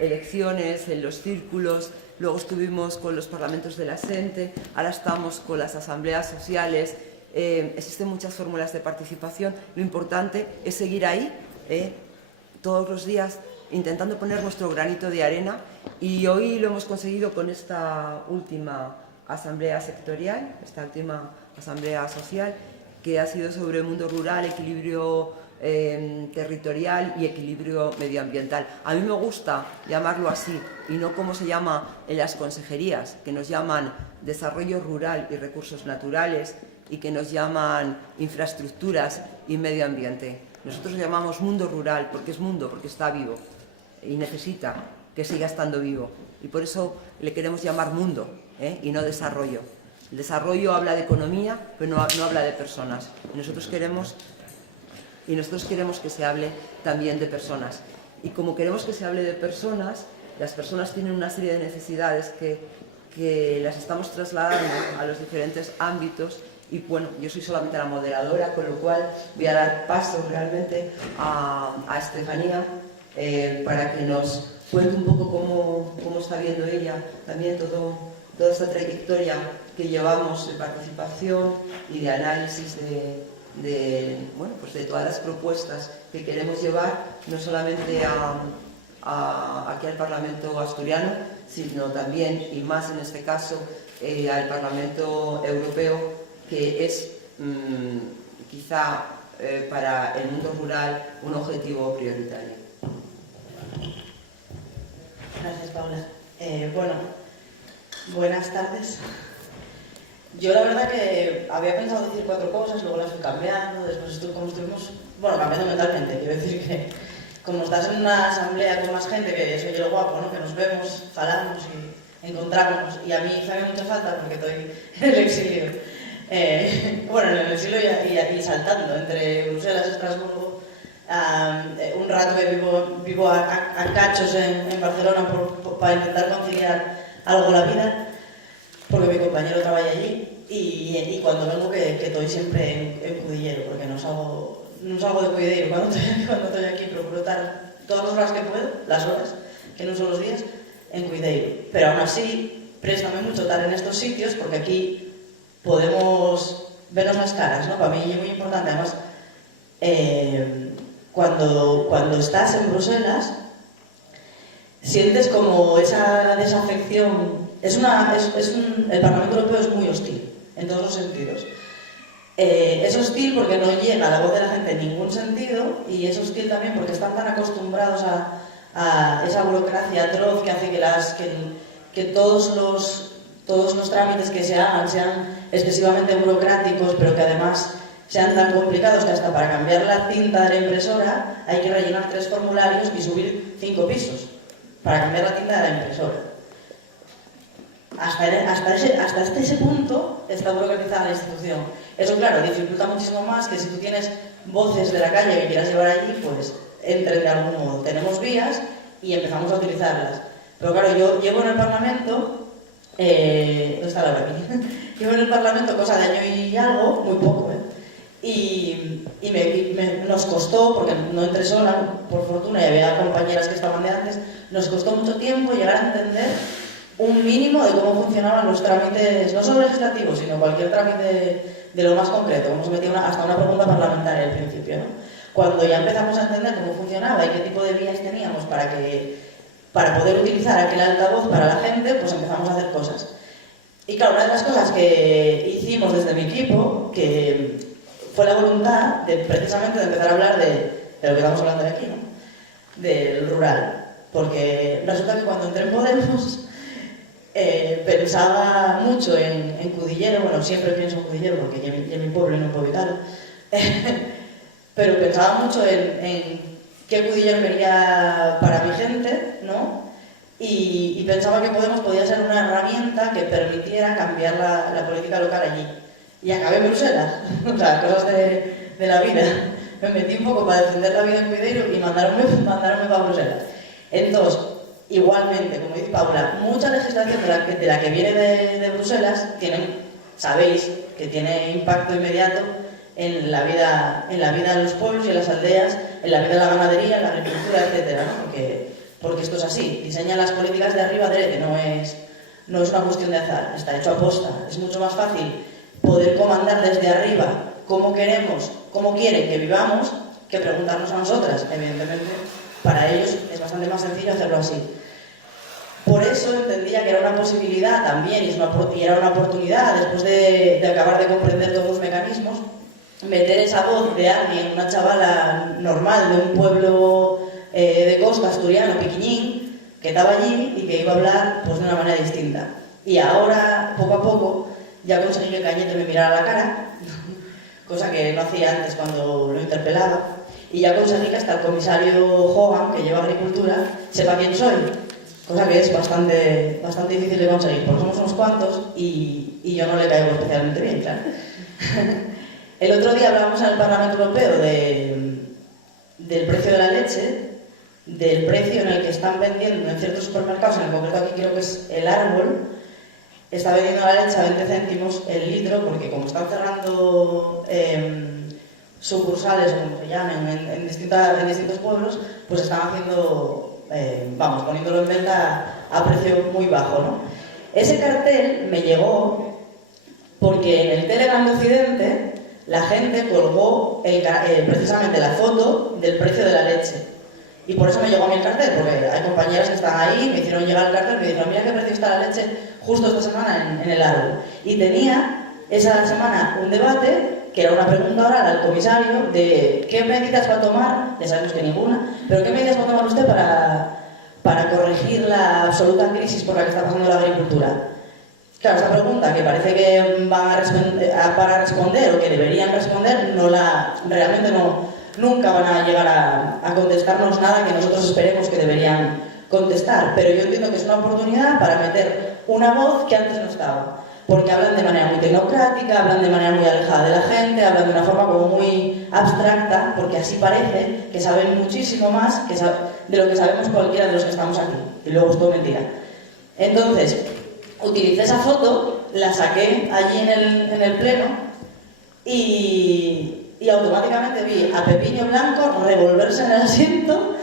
elecciones, en los círculos, luego estuvimos con los parlamentos de la Xente, ahora estamos con las asambleas sociales. Existen muchas fórmulas de participación. Lo importante es seguir ahí, todos los días, intentando poner nuestro granito de arena, y hoy lo hemos conseguido con esta última asamblea sectorial, esta última asamblea social, que ha sido sobre el mundo rural, equilibrio territorial y equilibrio medioambiental. A mí me gusta llamarlo así y no como se llama en las consejerías, que nos llaman desarrollo rural y recursos naturales y que nos llaman infraestructuras y medio ambiente. Nosotros lo llamamos mundo rural porque es mundo, porque está vivo y necesita que siga estando vivo, y por eso le queremos llamar mundo, y no desarrollo. El desarrollo habla de economía, pero no habla de personas. Y nosotros queremos que se hable también de personas. Y como queremos que se hable de personas, las personas tienen una serie de necesidades que las estamos trasladando a los diferentes ámbitos. Y bueno, yo soy solamente la moderadora, con lo cual voy a dar paso realmente a Estefanía para que nos cuente un poco cómo está viendo ella también toda esta trayectoria que llevamos de participación y de análisis de todas las propuestas que queremos llevar, no solamente aquí al Parlamento asturiano, sino también, y más en este caso, al Parlamento Europeo, que es quizá para el mundo rural un objetivo prioritario. Gracias, Paula. Bueno, buenas tardes. Yo la verdad que había pensado decir 4 cosas, luego las fui cambiando, después como estuvimos, cambiando mentalmente. Quiero decir que como estás en una asamblea con más gente, que soy yo guapo, ¿no? Que nos vemos, falamos y encontramos, y a mí me mucha falta porque estoy en el exilio. En el exilio y saltando entre Bruselas y Estrasburgo. Un rato que vivo a cachos en Barcelona para intentar conciliar algo la vida, porque mi compañero trabaja allí, y cuando vengo que estoy siempre en Cudillero, porque no salgo de Cuidero cuando estoy aquí, procuro estar todas las horas que puedo, las horas, que no son los días, en Cuidero. Pero aún así, préstame mucho estar en estos sitios, porque aquí podemos vernos las caras, ¿no? Para mí es muy importante, además, cuando estás en Bruselas, sientes como esa desafección. El Parlamento Europeo es muy hostil, en todos los sentidos. Es hostil porque no llega la voz de la gente en ningún sentido, y es hostil también porque están tan acostumbrados a esa burocracia atroz que hace que todos los trámites que se hagan sean excesivamente burocráticos, pero que además sean tan complicados que hasta para cambiar la tinta de la impresora hay que rellenar 3 formularios y subir 5 pisos para cambiar la tinta de la impresora. Hasta ese punto está burocratizada la institución. Eso, claro, dificulta muchísimo más que si tú tienes voces de la calle que quieras llevar allí, pues entren de algún modo. Tenemos vías y empezamos a utilizarlas. Pero claro, yo llevo en el Parlamento, ¿dónde está Laura aquí? Llevo en el Parlamento cosa de año y algo, muy poco, y nos costó, porque no entré sola, por fortuna, y había compañeras que estaban de antes, nos costó mucho tiempo llegar a entender un mínimo de cómo funcionaban los trámites, no solo legislativos, sino cualquier trámite de lo más concreto, como se metía hasta una pregunta parlamentaria al principio, ¿no? Cuando ya empezamos a entender cómo funcionaba y qué tipo de vías teníamos para poder utilizar aquel altavoz para la gente, pues empezamos a hacer cosas. Y claro, una de las cosas que hicimos desde mi equipo, que fue la voluntad precisamente de empezar a hablar de lo que estamos hablando de aquí, ¿no? Del rural. Porque resulta que cuando entré en Podemos pensaba mucho en Cudillero. Bueno, siempre pienso en Cudillero porque ya mi pueblo y no puedo evitarlo. Pero pensaba mucho en qué Cudillero quería para mi gente, ¿no? Y pensaba que Podemos podía ser una herramienta que permitiera cambiar la política local allí. Y acabé en Bruselas, o sea, cosas de la vida. Me metí un poco para defender la vida en Cuidero y mandaronme para Bruselas. Entonces, igualmente, como dice Paula, mucha legislación de la que viene de Bruselas sabéis que tiene impacto inmediato en la vida de los pueblos y en las aldeas, en la vida de la ganadería, en la agricultura, etc., ¿no? Porque porque esto es así, diseñan las políticas de arriba adrede, no es una cuestión de azar, está hecho a posta. Es mucho más fácil poder comandar desde arriba cómo queremos, cómo quieren que vivamos, que preguntarnos a nosotras. Evidentemente, para ellos es bastante más sencillo hacerlo así. Por eso entendía que era una posibilidad también, y era una oportunidad, después de acabar de comprender todos los mecanismos, meter esa voz de alguien, una chavala normal de un pueblo de costa asturiano, pequeñín, que estaba allí y que iba a hablar pues, de una manera distinta. Y ahora, poco a poco, ya conseguí que Cañete me mirara a la cara, cosa que no hacía antes cuando lo interpelaba, y ya conseguí que hasta el comisario Hogan, que lleva agricultura, sepa quién soy, cosa que es bastante difícil de conseguir, porque somos unos cuantos y yo no le caigo especialmente bien, claro. El otro día hablábamos en el Parlamento Europeo del precio de la leche, del precio en el que están vendiendo en ciertos supermercados, en concreto aquí creo que es El Árbol, está vendiendo la leche a 20 céntimos el litro, porque como están cerrando sucursales, o como se llamen, en distintos pueblos, pues están haciendo, poniéndolo en venta a precio muy bajo, ¿no? Ese cartel me llegó porque en el Telegram de Occidente la gente colgó precisamente la foto del precio de la leche. Y por eso me llegó a mí el cartel, porque hay compañeras que están ahí, me hicieron llegar el cartel, me dijeron, mira qué precio está la leche justo esta semana en El Árbol. Y tenía esa semana un debate, que era una pregunta oral al comisario, de qué medidas va a tomar, ya sabemos que ninguna, pero qué medidas va a tomar usted para corregir la absoluta crisis por la que está pasando la agricultura. Claro, esta pregunta que parece que van a responder o que deberían responder, realmente nunca van a llegar a contestarnos nada que nosotros esperemos que deberían contestar. Pero yo entiendo que es una oportunidad para meter una voz que antes no estaba. Porque hablan de manera muy tecnocrática, hablan de manera muy alejada de la gente, hablan de una forma como muy abstracta, porque así parece que saben muchísimo más de lo que sabemos cualquiera de los que estamos aquí. Y luego es todo mentira. Entonces, utilicé esa foto, la saqué allí en el pleno y automáticamente vi a Pepiño Blanco revolverse en el asiento,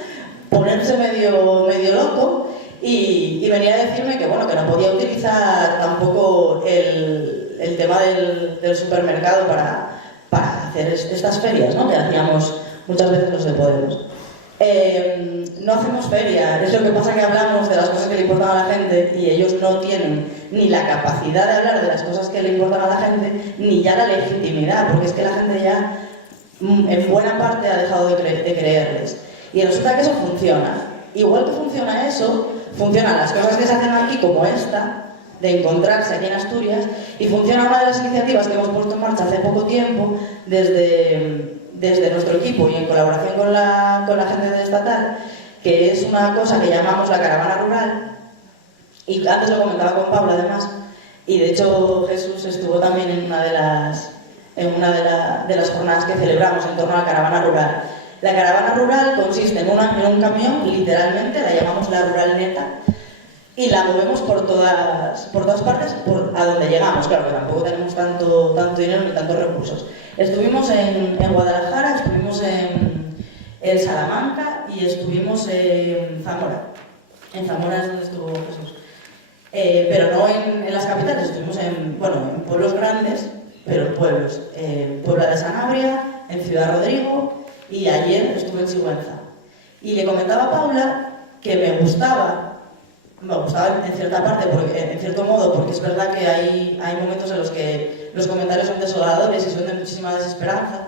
ponerse medio loco y venía a decirme que bueno, que no podía utilizar tampoco el tema del supermercado para hacer estas ferias, ¿no? Que hacíamos muchas veces los de Podemos. No hacemos feria, es lo que pasa que hablamos de las cosas que le importan a la gente y ellos no tienen ni la capacidad de hablar de las cosas que le importan a la gente, ni ya la legitimidad, porque es que la gente ya en buena parte ha dejado de creerles. Y resulta que eso funciona. Igual que funciona eso, funcionan las cosas que se hacen aquí como esta, de encontrarse aquí en Asturias, y funciona una de las iniciativas que hemos puesto en marcha hace poco tiempo desde nuestro equipo y en colaboración con la gente de Estatal, que es una cosa que llamamos la caravana rural, y antes lo comentaba con Pablo además, y de hecho Jesús estuvo también en una de las jornadas que celebramos en torno a la caravana rural. La caravana rural consiste en un camión, literalmente, la llamamos la rural neta, y la movemos por todas partes, a donde llegamos. Claro que tampoco tenemos tanto dinero ni tantos recursos. Estuvimos en Guadalajara, estuvimos en Salamanca y estuvimos en Zamora. En Zamora es donde estuvo Jesús. Pero no en las capitales, estuvimos en pueblos grandes, pero en pueblos. Puebla de Sanabria, en Ciudad Rodrigo, y ayer estuve en Sigüenza. Y le comentaba a Paula que me gustaba en cierta parte, en cierto modo, porque es verdad que hay momentos en los que los comentarios son desoladores y son de muchísima desesperanza,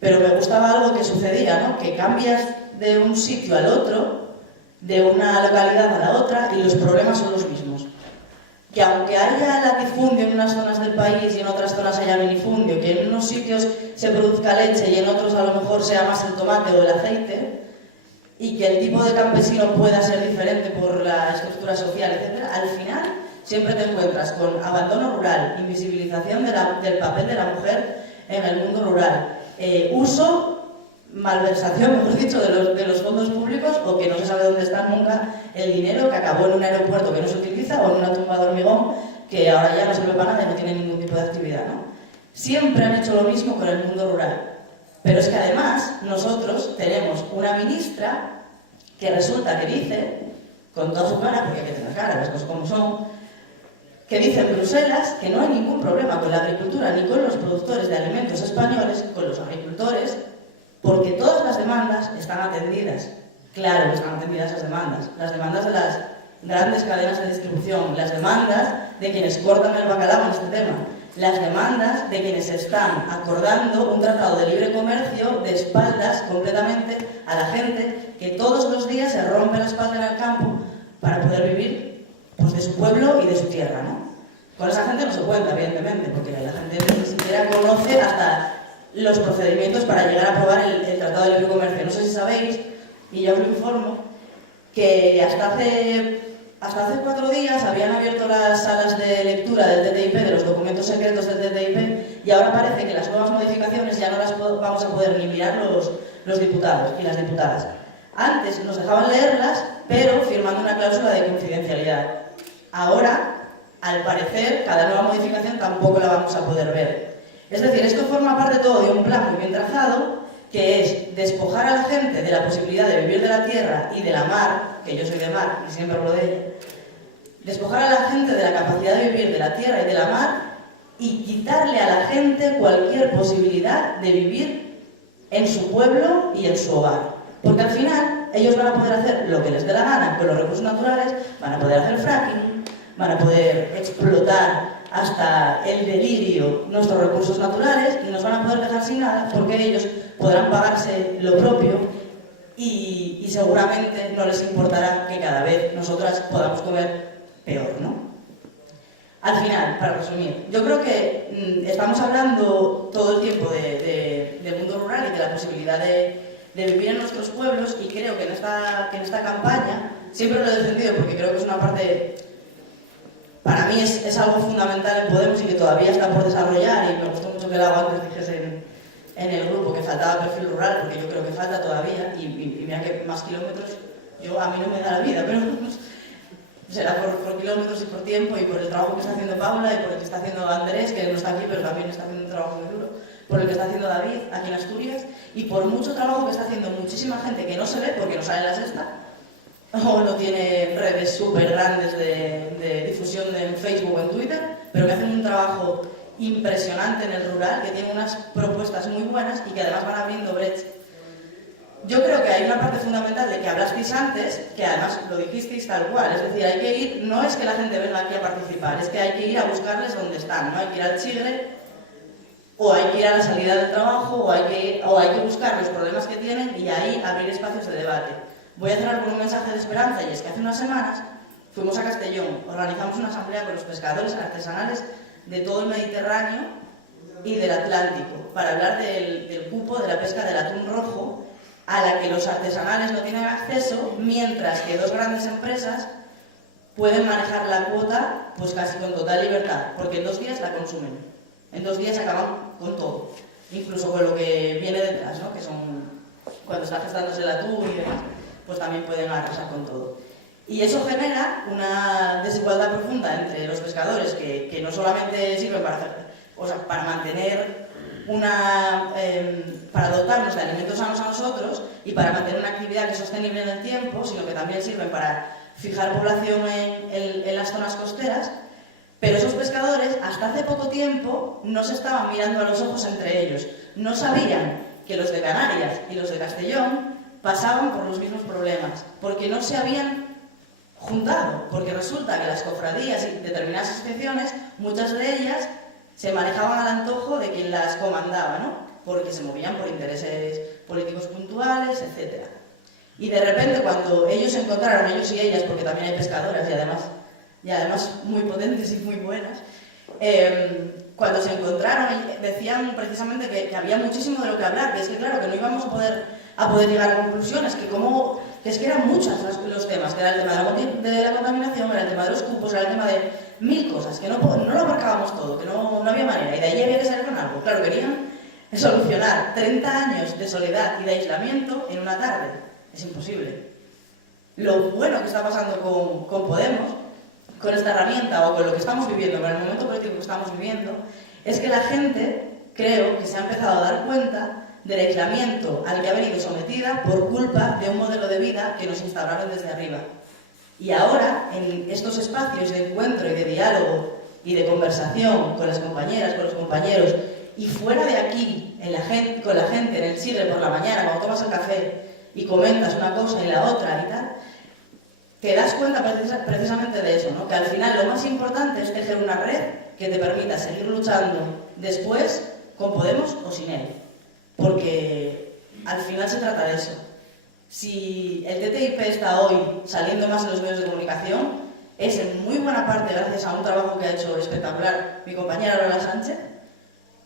pero me gustaba algo que sucedía, ¿no? Que cambias de un sitio al otro, de una localidad a la otra, y los problemas son los mismos. Que aunque haya latifundio en unas zonas del país y en otras zonas haya minifundio, que en unos sitios se produzca leche y en otros a lo mejor sea más el tomate o el aceite, y que el tipo de campesino pueda ser diferente por la estructura social, etc., al final siempre te encuentras con abandono rural, invisibilización del papel de la mujer en el mundo rural, malversación, mejor dicho, de los fondos públicos, o que no se sabe dónde está nunca el dinero que acabó en un aeropuerto que no se utiliza o en una tumba de hormigón que ahora ya no sirve para nada y no tiene ningún tipo de actividad, ¿no? Siempre han hecho lo mismo con el mundo rural. Pero es que además nosotros tenemos una ministra que resulta que dice, con toda su cara, porque hay que tener cara, las cosas como son, que dice en Bruselas que no hay ningún problema con la agricultura ni con los productores de alimentos españoles, con los agricultores, porque todas las demandas están atendidas. Claro que están atendidas las demandas de las grandes cadenas de distribución, las demandas de quienes cortan el bacalao en este tema, las demandas de quienes están acordando un tratado de libre comercio de espaldas completamente a la gente que todos los días se rompe la espalda en el campo para poder vivir pues, de su pueblo y de su tierra, ¿no? Con esa gente no se cuenta, evidentemente, porque la gente ni siquiera conoce hasta los procedimientos para llegar a aprobar el tratado de libre comercio. No sé si sabéis, y yo os lo informo, que hasta hace 4 días habían abierto las salas de lectura del TTIP, de los documentos secretos del TTIP, y ahora parece que las nuevas modificaciones ya no las vamos a poder ni mirar los diputados y las diputadas. Antes nos dejaban leerlas, pero firmando una cláusula de confidencialidad. Ahora, al parecer, cada nueva modificación tampoco la vamos a poder ver. Es decir, esto forma parte todo de un plan muy bien trazado, que es despojar a la gente de la posibilidad de vivir de la tierra y de la mar, que yo soy de mar y siempre hablo de ella, despojar a la gente de la capacidad de vivir de la tierra y de la mar y quitarle a la gente cualquier posibilidad de vivir en su pueblo y en su hogar. Porque al final ellos van a poder hacer lo que les dé la gana con los recursos naturales, van a poder hacer fracking, van a poder explotar hasta el delirio nuestros recursos naturales y nos van a poder dejar sin nada porque ellos podrán pagarse lo propio y seguramente no les importará que cada vez nosotras podamos comer peor, ¿no? Al final, para resumir, yo creo que estamos hablando todo el tiempo del mundo rural y de la posibilidad de vivir en nuestros pueblos y creo que en esta campaña, siempre lo he defendido porque creo que es una parte, para mí es algo fundamental en Podemos y que todavía está por desarrollar y me gustó mucho que Lago antes dijese en el grupo que faltaba perfil rural porque yo creo que falta todavía y mira que más kilómetros a mí no me da la vida, pero será por kilómetros y por tiempo y por el trabajo que está haciendo Paula y por el que está haciendo Andrés, que no está aquí pero también está haciendo un trabajo muy duro, por el que está haciendo David aquí en Asturias y por mucho trabajo que está haciendo muchísima gente que no se ve porque no sale en la sexta o no tiene redes súper grandes de difusión en Facebook o en Twitter, pero que hacen un trabajo impresionante en el rural, que tiene unas propuestas muy buenas y que además van abriendo brechas. Yo creo que hay una parte fundamental de que hablasteis antes, que además lo dijisteis tal cual, es decir, hay que ir, no es que la gente venga aquí a participar, es que hay que ir a buscarles donde están, ¿no? Hay que ir al Chigre, o hay que ir a la salida del trabajo, o hay que buscar los problemas que tienen y ahí abrir espacios de debate. Voy a cerrar con un mensaje de esperanza y es que hace unas semanas fuimos a Castellón, organizamos una asamblea con los pescadores artesanales de todo el Mediterráneo y del Atlántico para hablar del cupo de la pesca del atún rojo a la que los artesanales no tienen acceso, mientras que 2 grandes empresas pueden manejar la cuota pues casi con total libertad, porque en 2 días la consumen. En 2 días acaban con todo, incluso con lo que viene detrás, ¿no? Que son cuando está gestándose el atún y demás, pues también pueden arrasar con todo. Y eso genera una desigualdad profunda entre los pescadores que no solamente sirven para mantener para dotarnos de alimentos sanos a nosotros y para mantener una actividad que es sostenible en el tiempo, sino que también sirven para fijar población en las zonas costeras. Pero esos pescadores, hasta hace poco tiempo, no se estaban mirando a los ojos entre ellos. No sabían que los de Canarias y los de Castellón pasaban por los mismos problemas, porque no se habían juntado, porque resulta que las cofradías y determinadas asociaciones, muchas de ellas se manejaban al antojo de quien las comandaba, ¿no? Porque se movían por intereses políticos puntuales, etc. Y de repente cuando ellos se encontraron, ellos y ellas, porque también hay pescadoras y además muy potentes y muy buenas, cuando se encontraron decían precisamente que había muchísimo de lo que hablar, que es que claro, que no íbamos a poder llegar a conclusiones, que es que eran muchos los temas, que era el tema de la contaminación, era el tema de los cupos, era el tema de 1000 cosas, que no lo abarcábamos todo, que no había manera, y de ahí había que salir con algo. Claro, querían solucionar 30 años de soledad y de aislamiento en una tarde. Es imposible. Lo bueno que está pasando con Podemos, con esta herramienta o con lo que estamos viviendo, con el momento político que estamos viviendo, es que la gente, creo que se ha empezado a dar cuenta del aislamiento al que ha venido sometida por culpa de un modelo de vida que nos instauraron desde arriba. Y ahora, en estos espacios de encuentro y de diálogo y de conversación con las compañeras, con los compañeros, y fuera de aquí, con la gente en el Sirre por la mañana, cuando tomas el café y comentas una cosa y la otra y tal, te das cuenta precisamente de eso, ¿no? Que al final lo más importante es tejer una red que te permita seguir luchando después con Podemos o sin él. Porque al final se trata de eso. Si el TTIP está hoy saliendo más en los medios de comunicación, es en muy buena parte gracias a un trabajo que ha hecho espectacular mi compañera Lola Sánchez,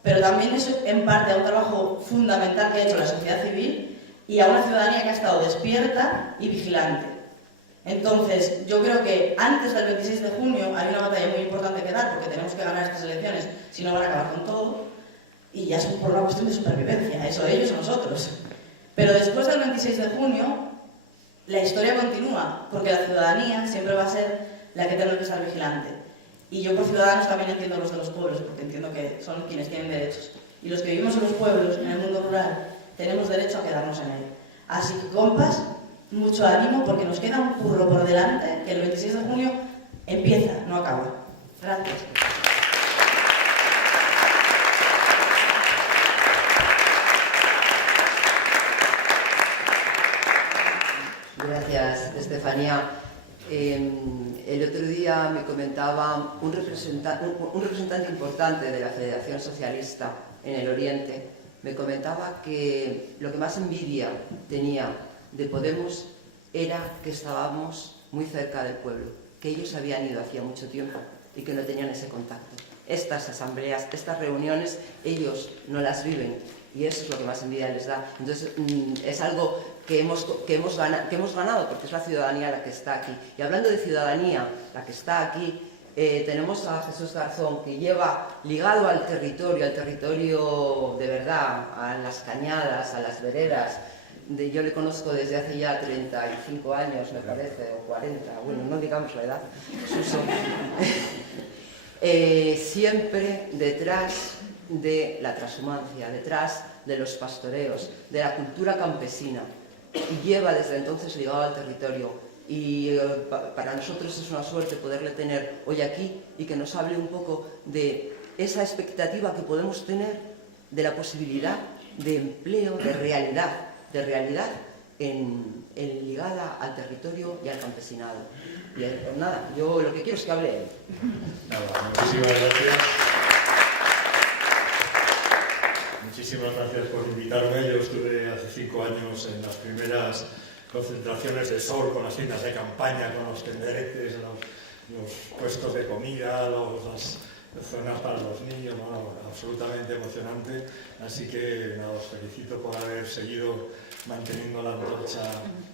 pero también es en parte a un trabajo fundamental que ha hecho la sociedad civil y a una ciudadanía que ha estado despierta y vigilante. Entonces, yo creo que antes del 26 de junio hay una batalla muy importante que dar, porque tenemos que ganar estas elecciones, si no van a acabar con todo, y ya es por una cuestión de supervivencia, eso ellos o nosotros. Pero después del 26 de junio, la historia continúa, porque la ciudadanía siempre va a ser la que tiene que estar vigilante. Y yo por ciudadanos también entiendo los de los pueblos, porque entiendo que son quienes tienen derechos. Y los que vivimos en los pueblos, en el mundo rural, tenemos derecho a quedarnos en él. Así que, compas, mucho ánimo, porque nos queda un curro por delante, que el 26 de junio empieza, no acaba. Gracias. Gracias, Estefanía. El otro día me comentaba un representante importante de la Federación Socialista en el Oriente, me comentaba que lo que más envidia tenía de Podemos era que estábamos muy cerca del pueblo, que ellos habían ido hacía mucho tiempo y que no tenían ese contacto. Estas asambleas, estas reuniones, ellos no las viven y eso es lo que más envidia les da. Entonces, es algo que hemos ganado porque es la ciudadanía la que está aquí. Y hablando de ciudadanía, la que está aquí, tenemos a Jesús Garzón, que lleva ligado al territorio de verdad, a las cañadas, a las veredas. Yo le conozco desde hace ya 35 años, me parece, o 40, bueno, no digamos la edad, Suso. Siempre detrás de la transhumancia, detrás de los pastoreos, de la cultura campesina, y lleva desde entonces ligado al territorio. Y para nosotros es una suerte poderle tener hoy aquí y que nos hable un poco de esa expectativa que podemos tener de la posibilidad de empleo, de realidad ligada al territorio y al campesinado. Y nada, yo lo que quiero es que hable él. Nada, muchísimas gracias. Muchísimas gracias por invitarme. Yo estuve hace 5 años en las primeras concentraciones de sol con las tiendas de campaña, con los tenderetes, los puestos de comida, las zonas para los niños, ¿no? Absolutamente emocionante. Así que nada, os felicito por haber seguido manteniendo la antorcha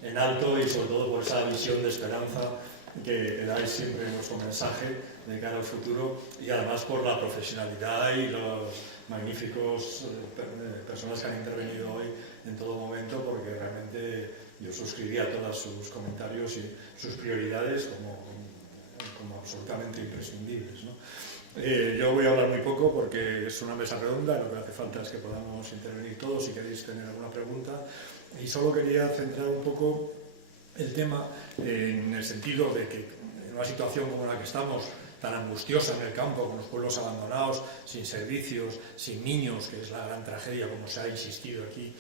en alto y sobre todo por esa visión de esperanza que dais siempre en vuestro mensaje de cara al futuro y además por la profesionalidad y los magníficos personas que han intervenido hoy en todo momento, porque realmente yo suscribía todos sus comentarios y sus prioridades como absolutamente imprescindibles, ¿no? Yo voy a hablar muy poco porque es una mesa redonda, lo que hace falta es que podamos intervenir todos si queréis tener alguna pregunta, y solo quería centrar un poco el tema en el sentido de que en una situación como la que estamos, tan angustiosa en el campo, con los pueblos abandonados, sin servicios, sin niños, que es la gran tragedia, como se ha insistido aquí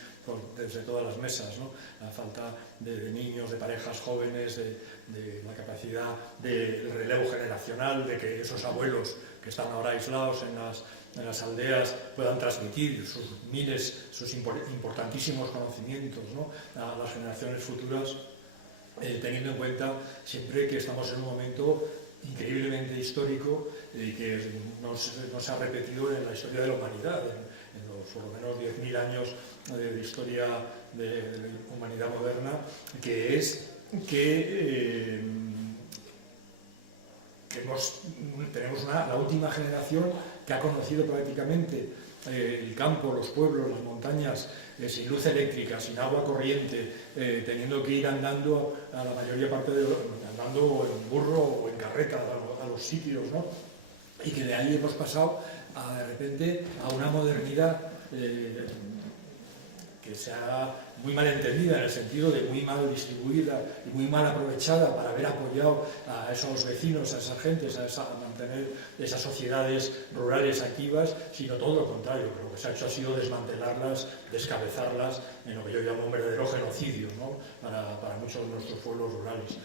desde todas las mesas, ¿no? La falta de niños, de parejas jóvenes, de la capacidad del relevo generacional, de que esos abuelos que están ahora aislados en las aldeas puedan transmitir sus importantísimos conocimientos, ¿no? A las generaciones futuras, teniendo en cuenta siempre que estamos en un momento increíblemente histórico y que no se ha repetido en la historia de la humanidad, en los por lo menos 10.000 años de historia de la humanidad moderna, que es que tenemos la última generación que ha conocido prácticamente el campo, los pueblos, las montañas, sin luz eléctrica, sin agua corriente, teniendo que ir andando a la mayoría parte andando en burro o en carreta a los sitios, ¿no? Y que de ahí hemos pasado de repente a una modernidad que sea muy mal entendida, en el sentido de muy mal distribuida y muy mal aprovechada para haber apoyado a esos vecinos, a esas gentes, a mantener esas sociedades rurales activas, sino todo lo contrario, que lo que se ha hecho ha sido desmantelarlas, descabezarlas, en lo que yo llamo un verdadero genocidio, ¿no?, para muchos de nuestros pueblos rurales.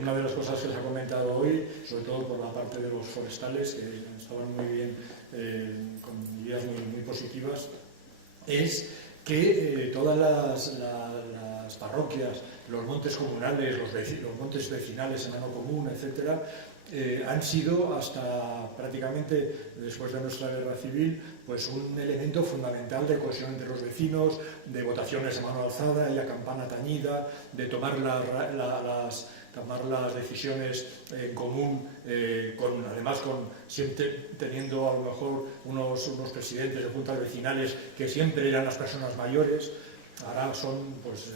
Una de las cosas que se ha comentado hoy, sobre todo por la parte de los forestales, que estaban muy bien, con ideas muy positivas, es que todas las parroquias, los montes comunales, los montes vecinales en ano común, etcétera, han sido hasta prácticamente después de nuestra guerra civil pues un elemento fundamental de cohesión entre los vecinos, de votaciones a mano alzada y a campana tañida, de tomar las decisiones en común, además siempre teniendo a lo mejor unos presidentes de juntas vecinales que siempre eran las personas mayores. Ahora son, pues,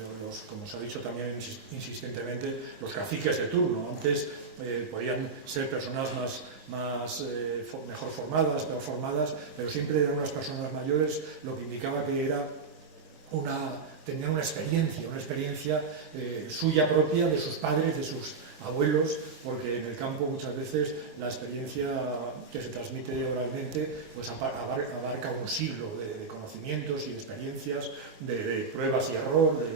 como se ha dicho también insistentemente, los caciques de turno. Antes podían ser personas mejor formadas, peor formadas, pero siempre eran unas personas mayores, lo que indicaba que tenían una experiencia suya propia, de sus padres, de sus abuelos, porque en el campo muchas veces la experiencia que se transmite oralmente pues abarca un siglo de conocimientos y experiencias, de pruebas y error, de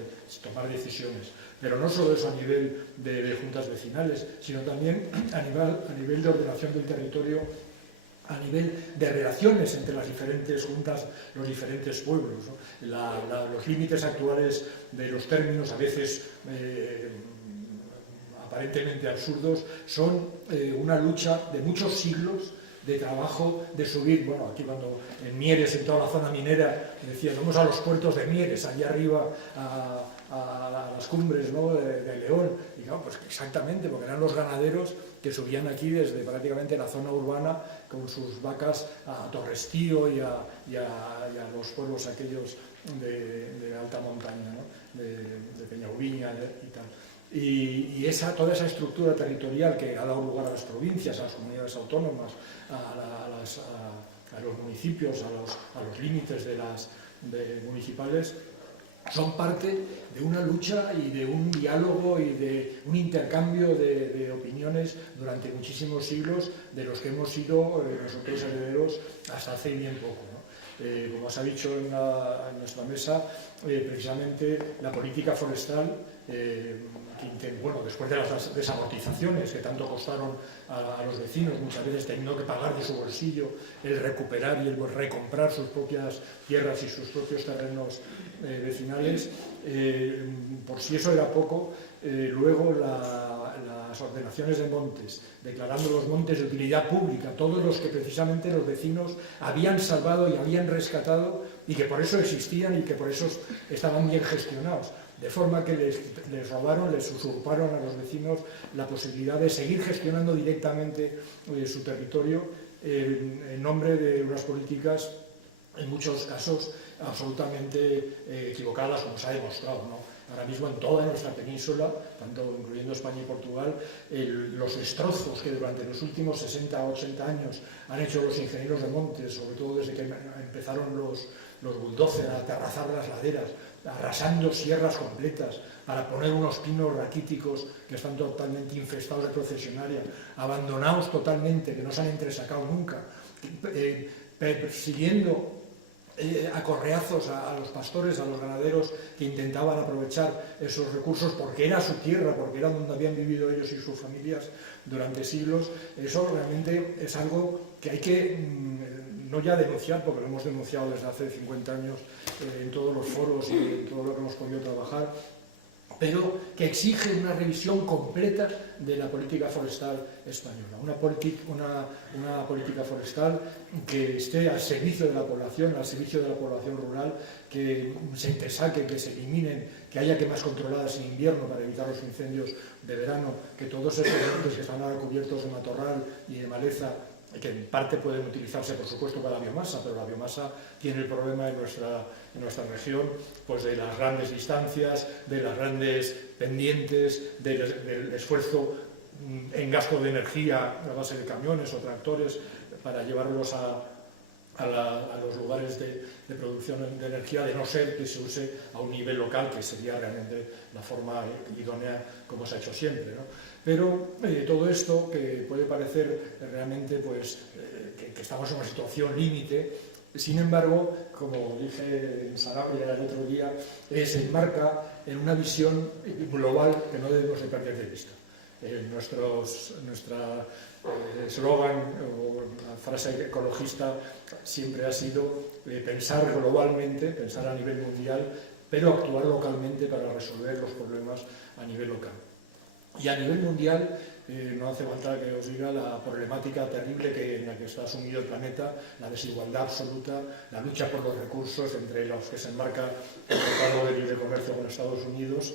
tomar decisiones. Pero no solo eso a nivel de juntas vecinales, sino también a nivel de ordenación del territorio, a nivel de relaciones entre las diferentes juntas, los diferentes pueblos, ¿no? Los límites actuales de los términos, a veces aparentemente absurdos, son una lucha de muchos siglos de trabajo, de subir, bueno, aquí cuando en Mieres, en toda la zona minera, decían, vamos a los puertos de Mieres, allí arriba a las cumbres, ¿no?, de León, y claro, pues exactamente, porque eran los ganaderos que subían aquí desde prácticamente la zona urbana con sus vacas a Torrestío y a los pueblos aquellos de alta montaña, ¿no?, de Peñauviña y tal. Y toda esa estructura territorial que ha dado lugar a las provincias, a las comunidades autónomas, a los municipios, a los límites municipales, son parte de una lucha y de un diálogo y de un intercambio de opiniones durante muchísimos siglos, de los que hemos sido nosotros herederos hasta hace bien poco, ¿no? Como se ha dicho en nuestra mesa, precisamente la política forestal, después de las desamortizaciones que tanto costaron a los vecinos, muchas veces teniendo que pagar de su bolsillo el recuperar y el recomprar sus propias tierras y sus propios terrenos vecinales, por si eso era poco, luego las ordenaciones de montes, declarando los montes de utilidad pública, todos los que precisamente los vecinos habían salvado y habían rescatado y que por eso existían y que por eso estaban bien gestionados. De forma que les robaron, les usurparon a los vecinos la posibilidad de seguir gestionando directamente su territorio en nombre de unas políticas, en muchos casos, absolutamente equivocadas, como se ha demostrado, ¿no? Ahora mismo en toda nuestra península, tanto incluyendo España y Portugal, los destrozos que durante los últimos 60 o 80 años han hecho los ingenieros de montes, sobre todo desde que empezaron los bulldozers a aterrazar las laderas, arrasando sierras completas para poner unos pinos raquíticos que están totalmente infestados de procesionaria, abandonados totalmente, que no se han entresacado nunca, persiguiendo a correazos a los pastores, a los ganaderos que intentaban aprovechar esos recursos porque era su tierra, porque era donde habían vivido ellos y sus familias durante siglos. Eso realmente es algo que hay que no ya denunciar, porque lo hemos denunciado desde hace 50 años en todos los foros y en todo lo que hemos podido trabajar, pero que exige una revisión completa de la política forestal española, una política forestal que esté al servicio de la población, al servicio de la población rural, que se entresaque, que se eliminen, que haya quemas controladas en invierno para evitar los incendios de verano, que todos esos montes que están ahora cubiertos de matorral y de maleza, que en parte pueden utilizarse, por supuesto, para la biomasa, pero la biomasa tiene el problema en nuestra región, pues de las grandes distancias, de las grandes pendientes, del esfuerzo en gasto de energía a base de camiones o tractores para llevarlos a los lugares de producción de energía, de no ser que se use a un nivel local, que sería realmente la forma idónea como se ha hecho siempre, ¿no? Pero todo esto, que puede parecer realmente pues, que estamos en una situación límite, sin embargo, como dije en Sanabria el otro día, se enmarca en una visión global que no debemos de perder de vista. Nuestra eslogan o la frase ecologista siempre ha sido pensar globalmente, pensar a nivel mundial, pero actuar localmente para resolver los problemas a nivel local. Y a nivel mundial, no hace falta que os diga la problemática terrible en la que está sumido el planeta, la desigualdad absoluta, la lucha por los recursos entre los que se enmarca el Tratado de Libre Comercio con Estados Unidos.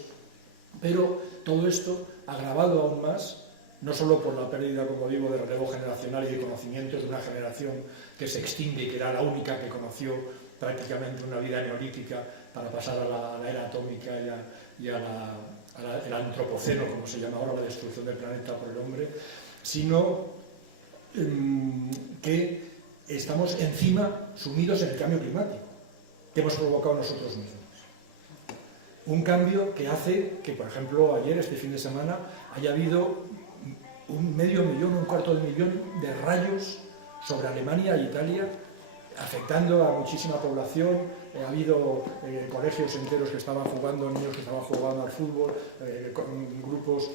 Pero todo esto agravado aún más, no solo por la pérdida, como digo, de relevo generacional y de conocimientos de una generación que se extingue y que era la única que conoció prácticamente una vida neolítica para pasar a la era atómica y el antropoceno, como se llama ahora, la destrucción del planeta por el hombre, sino que estamos encima sumidos en el cambio climático que hemos provocado nosotros mismos. Un cambio que hace que, por ejemplo, ayer, este fin de semana, haya habido 500.000, 250.000 de rayos sobre Alemania e Italia, afectando a muchísima población. Ha habido colegios enteros que estaban jugando, niños que estaban jugando al fútbol, con grupos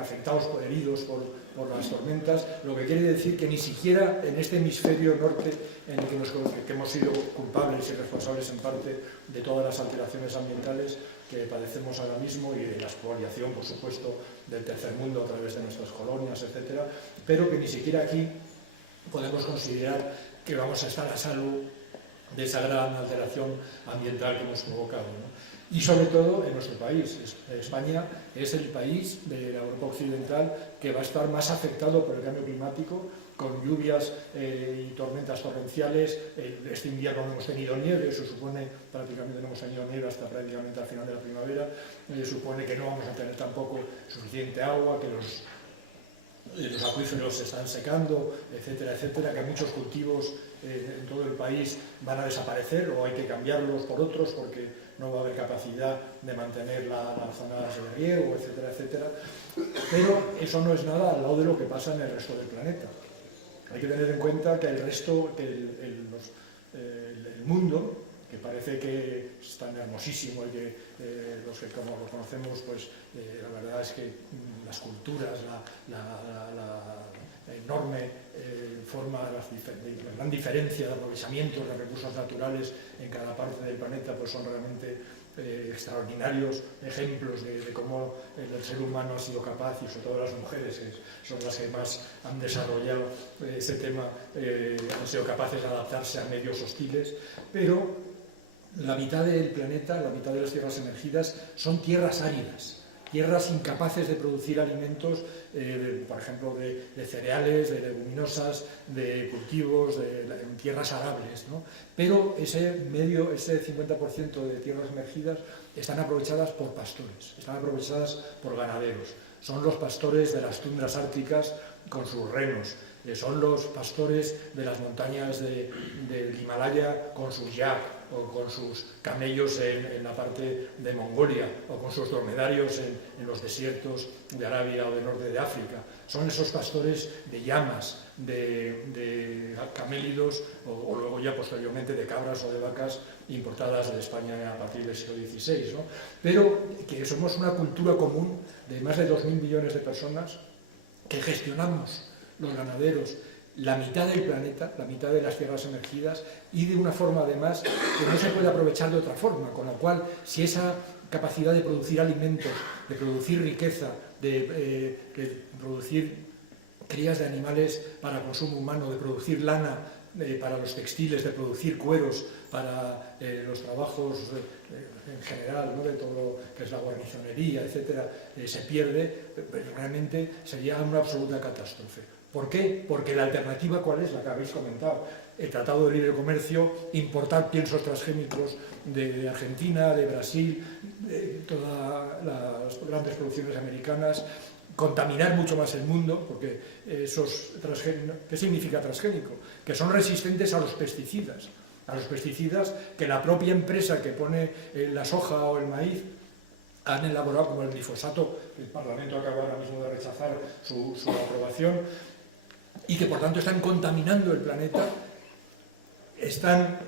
afectados, heridos por las tormentas, lo que quiere decir que ni siquiera en este hemisferio norte en el que hemos sido culpables y responsables en parte de todas las alteraciones ambientales que padecemos ahora mismo y de la expoliación, por supuesto, del tercer mundo a través de nuestras colonias, etcétera, pero que ni siquiera aquí podemos considerar que vamos a estar a salvo de esa gran alteración ambiental que hemos provocado, ¿no? Y sobre todo en nuestro país. España es el país de la Europa Occidental que va a estar más afectado por el cambio climático, con lluvias y tormentas torrenciales. Este invierno no hemos tenido nieve, se supone prácticamente no hemos tenido nieve hasta prácticamente al final de la primavera, supone que no vamos a tener tampoco suficiente agua, que los acuíferos se están secando, etcétera, etcétera, que muchos cultivos en todo el país van a desaparecer o hay que cambiarlos por otros porque no va a haber capacidad de mantener las zonas de riego, etcétera, etcétera. Pero eso no es nada al lado de lo que pasa en el resto del planeta. Hay que tener en cuenta que el resto, el mundo, que parece que es tan hermosísimo y que los que como lo conocemos, pues la verdad es que las culturas, la enorme forma, la gran diferencia de aprovechamiento de recursos naturales en cada parte del planeta, pues son realmente extraordinarios ejemplos de cómo el ser humano ha sido capaz, y sobre todo las mujeres, que son las que más han desarrollado ese tema, han sido capaces de adaptarse a medios hostiles, pero la mitad del planeta, la mitad de las tierras emergidas, son tierras áridas, tierras incapaces de producir alimentos, por ejemplo, de cereales, de leguminosas, de cultivos, en tierras arables, ¿no? Pero ese 50% de tierras emergidas están aprovechadas por pastores, están aprovechadas por ganaderos. Son los pastores de las tundras árticas con sus renos, son los pastores de las montañas del Himalaya con sus yak, o con sus camellos en la parte de Mongolia, o con sus dromedarios en los desiertos de Arabia o del norte de África. Son esos pastores de llamas, de camélidos, o luego ya posteriormente de cabras o de vacas importadas de España a partir del siglo XVI, ¿no? Pero que somos una cultura común de más de 2.000 millones de personas que gestionamos los ganaderos la mitad del planeta, la mitad de las tierras emergidas, y de una forma además que no se puede aprovechar de otra forma, con lo cual si esa capacidad de producir alimentos, de producir riqueza, de producir crías de animales para consumo humano, de producir lana para los textiles, de producir cueros para los trabajos en general, ¿no? De todo lo que es la guarnizonería, etcétera, se pierde, realmente sería una absoluta catástrofe. ¿Por qué? Porque la alternativa, ¿cuál es? La que habéis comentado. El Tratado de Libre Comercio, importar piensos transgénicos de Argentina, de Brasil, todas las grandes producciones americanas, contaminar mucho más el mundo, porque esos transgénicos, ¿qué significa transgénico? Que son resistentes a los pesticidas que la propia empresa que pone la soja o el maíz han elaborado, como el glifosato. El Parlamento acaba ahora mismo de rechazar su aprobación, y que por tanto están contaminando el planeta. Están,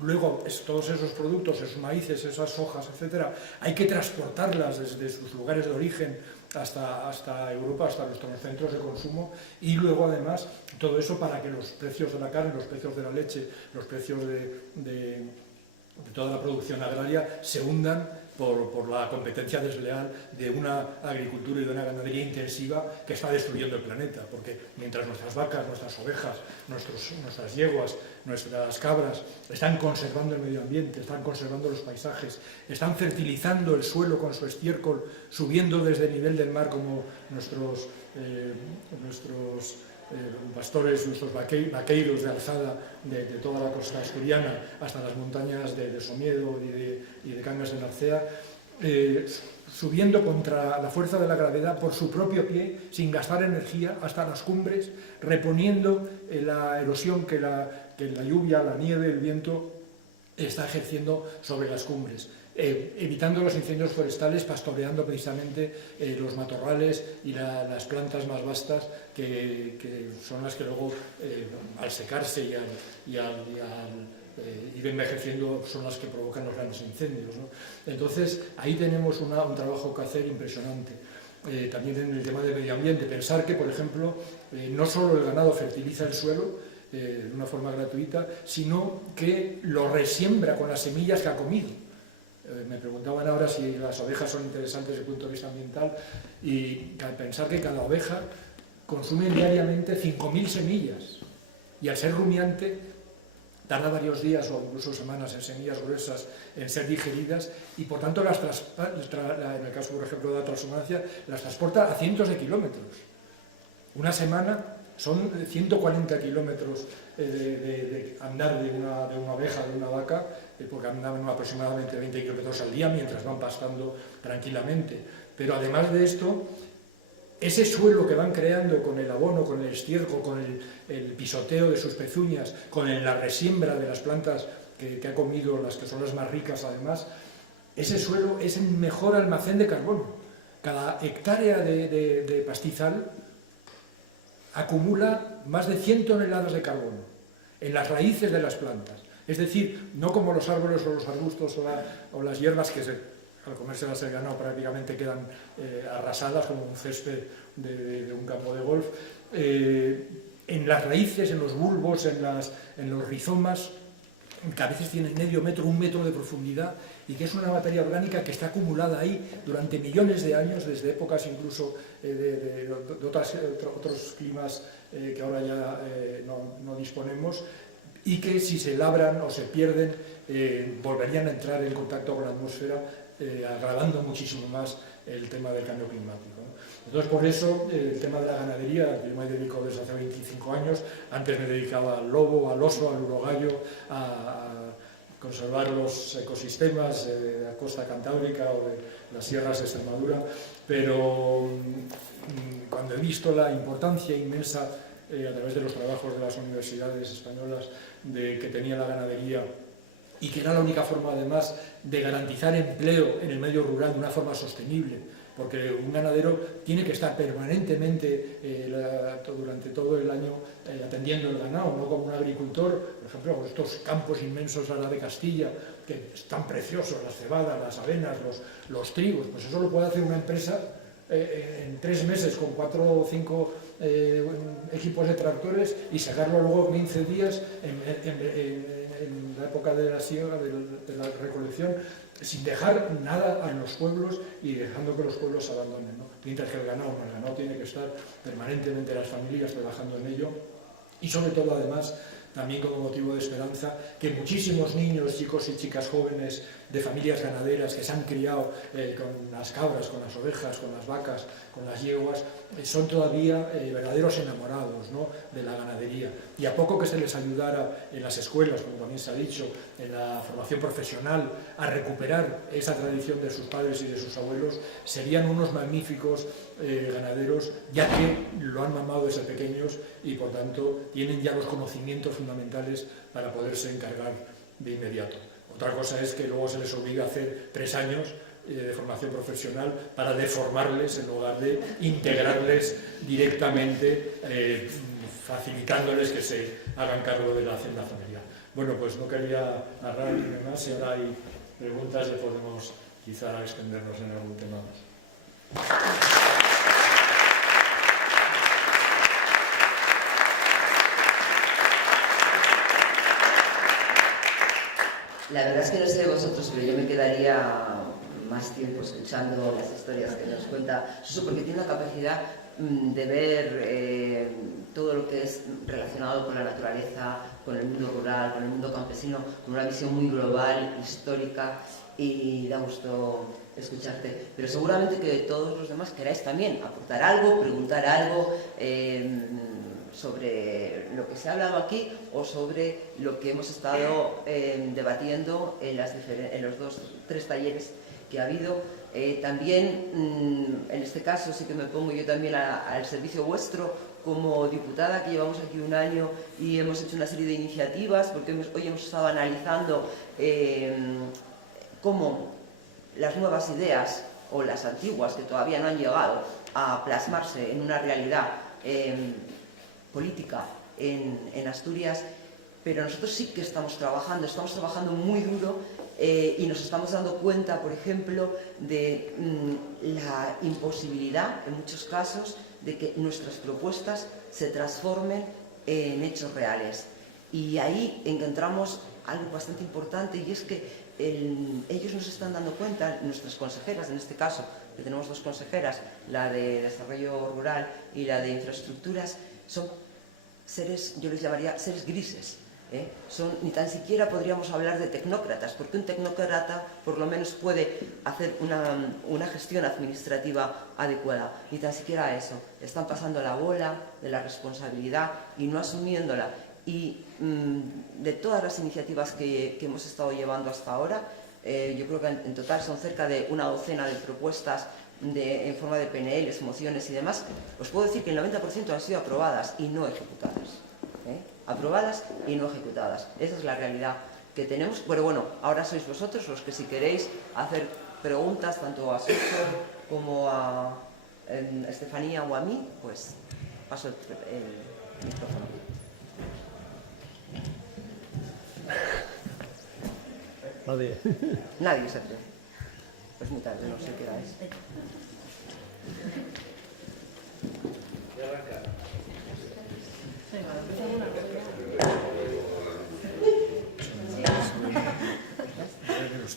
luego, todos esos productos, esos maíces, esas sojas, etcétera, hay que transportarlas desde sus lugares de origen hasta Europa, hasta nuestros centros de consumo, y luego además todo eso para que los precios de la carne, los precios de la leche, los precios de toda la producción agraria se hundan por la competencia desleal de una agricultura y de una ganadería intensiva que está destruyendo el planeta, porque mientras nuestras vacas, nuestras ovejas, nuestras yeguas, nuestras cabras están conservando el medio ambiente, están conservando los paisajes, están fertilizando el suelo con su estiércol, subiendo desde el nivel del mar, como nuestros pastores, nuestros vaqueiros de alzada de toda la costa asturiana hasta las montañas de Somiedo y de Cangas de Narcea, subiendo contra la fuerza de la gravedad por su propio pie, sin gastar energía, hasta las cumbres, reponiendo la erosión que la lluvia, la nieve, el viento está ejerciendo sobre las cumbres. Evitando los incendios forestales, pastoreando precisamente los matorrales y las plantas más vastas, que son las que luego, al secarse y al ir envejeciendo, son las que provocan los grandes incendios, ¿no? Entonces, ahí tenemos un trabajo que hacer impresionante. También en el tema del medio ambiente, pensar que, por ejemplo, no solo el ganado fertiliza el suelo de una forma gratuita, sino que lo resiembra con las semillas que ha comido. Me preguntaban ahora si las ovejas son interesantes desde el punto de vista ambiental, y al pensar que cada oveja consume diariamente 5.000 semillas, y al ser rumiante tarda varios días o incluso semanas en semillas gruesas en ser digeridas, y por tanto en el caso, por ejemplo, de la transhumancia, las transporta a cientos de kilómetros. Una semana son 140 kilómetros de andar de una oveja, de una vaca, porque andaban aproximadamente 20 kilómetros al día mientras van pastando tranquilamente. Pero además de esto, ese suelo que van creando con el abono, con el estiércol, con el pisoteo de sus pezuñas, con la resiembra de las plantas que ha comido, las que son las más ricas además, ese suelo es el mejor almacén de carbono. Cada hectárea de pastizal acumula más de 100 toneladas de carbono en las raíces de las plantas. Es decir, no como los árboles o los arbustos o las hierbas que al comérselas el ganado prácticamente quedan arrasadas como un césped de un campo de golf. En las raíces, en los bulbos, en los rizomas, que a veces tienen medio metro, 1 metro de profundidad, y que es una materia orgánica que está acumulada ahí durante millones de años, desde épocas incluso de otros climas que ahora ya no disponemos, y que si se labran o se pierden volverían a entrar en contacto con la atmósfera, agravando muchísimo más el tema del cambio climático, ¿no? Entonces, por eso, el tema de la ganadería, yo me dedico desde hace 25 años, antes me dedicaba al lobo, al oso, al urogallo, a conservar los ecosistemas de la costa cantábrica o de las sierras de Extremadura, pero cuando he visto la importancia inmensa a través de los trabajos de las universidades españolas que tenía la ganadería, y que era la única forma además de garantizar empleo en el medio rural de una forma sostenible, porque un ganadero tiene que estar permanentemente durante todo el año atendiendo el ganado, no como un agricultor, por ejemplo, con estos campos inmensos ahora de Castilla, que están preciosos, las cebadas, las avenas, los trigos, pues eso lo puede hacer una empresa en 3 meses con 4 o 5 equipos de tractores, y sacarlo luego 15 días en la época de la siega, de la recolección, sin dejar nada en los pueblos y dejando que los pueblos se abandonen, ¿no? Mientras que el ganado tiene que estar permanentemente, las familias trabajando en ello, y sobre todo además también como motivo de esperanza que muchísimos niños, chicos y chicas jóvenes de familias ganaderas que se han criado con las cabras, con las ovejas, con las vacas, con las yeguas, son todavía verdaderos enamorados, ¿no?, de la ganadería. Y a poco que se les ayudara en las escuelas, como también se ha dicho, en la formación profesional, a recuperar esa tradición de sus padres y de sus abuelos, serían unos magníficos ganaderos, ya que lo han mamado desde pequeños y por tanto tienen ya los conocimientos fundamentales para poderse encargar de inmediato. Otra cosa es que luego se les obliga a hacer 3 años de formación profesional para deformarles en lugar de integrarles directamente, facilitándoles que se hagan cargo de la hacienda familiar. Bueno, pues no quería narrar más, si ahora hay preguntas ya podemos quizá extendernos en algún tema más. La verdad es que no sé de vosotros, pero yo me quedaría más tiempo escuchando las historias que nos cuenta Suso, porque tiene una capacidad de ver todo lo que es relacionado con la naturaleza, con el mundo rural, con el mundo campesino, con una visión muy global, histórica, y da gusto escucharte. Pero seguramente que todos los demás queráis también aportar algo, preguntar algo sobre lo que se ha hablado aquí o sobre lo que hemos estado debatiendo en los 3 talleres que ha habido. También, en este caso, sí que me pongo yo también al servicio vuestro como diputada, que llevamos aquí 1 año y hemos hecho una serie de iniciativas, porque hoy hemos estado analizando cómo las nuevas ideas o las antiguas, que todavía no han llegado a plasmarse en una realidad política en Asturias, pero nosotros sí que estamos trabajando muy duro y nos estamos dando cuenta, por ejemplo, de la imposibilidad, en muchos casos, de que nuestras propuestas se transformen en hechos reales. Y ahí encontramos algo bastante importante, y es que ellos nos están dando cuenta, nuestras consejeras, en este caso, que tenemos 2 consejeras, la de Desarrollo Rural y la de Infraestructuras, son seres, yo les llamaría seres grises. Ni tan siquiera podríamos hablar de tecnócratas, porque un tecnócrata por lo menos puede hacer una gestión administrativa adecuada. Ni tan siquiera eso. Están pasando la bola de la responsabilidad y no asumiéndola. Y de todas las iniciativas que hemos estado llevando hasta ahora, yo creo que en total son cerca de 1 docena de propuestas en forma de PNLs, mociones y demás. Os puedo decir que el 90% han sido aprobadas y no ejecutadas. Aprobadas y no ejecutadas. Esa es la realidad que tenemos. Pero bueno, ahora sois vosotros los que, si queréis hacer preguntas tanto a Suso como a Estefanía o a mí, pues paso el micrófono. Nadie se atreve. Es muy tarde, no sé qué hora es.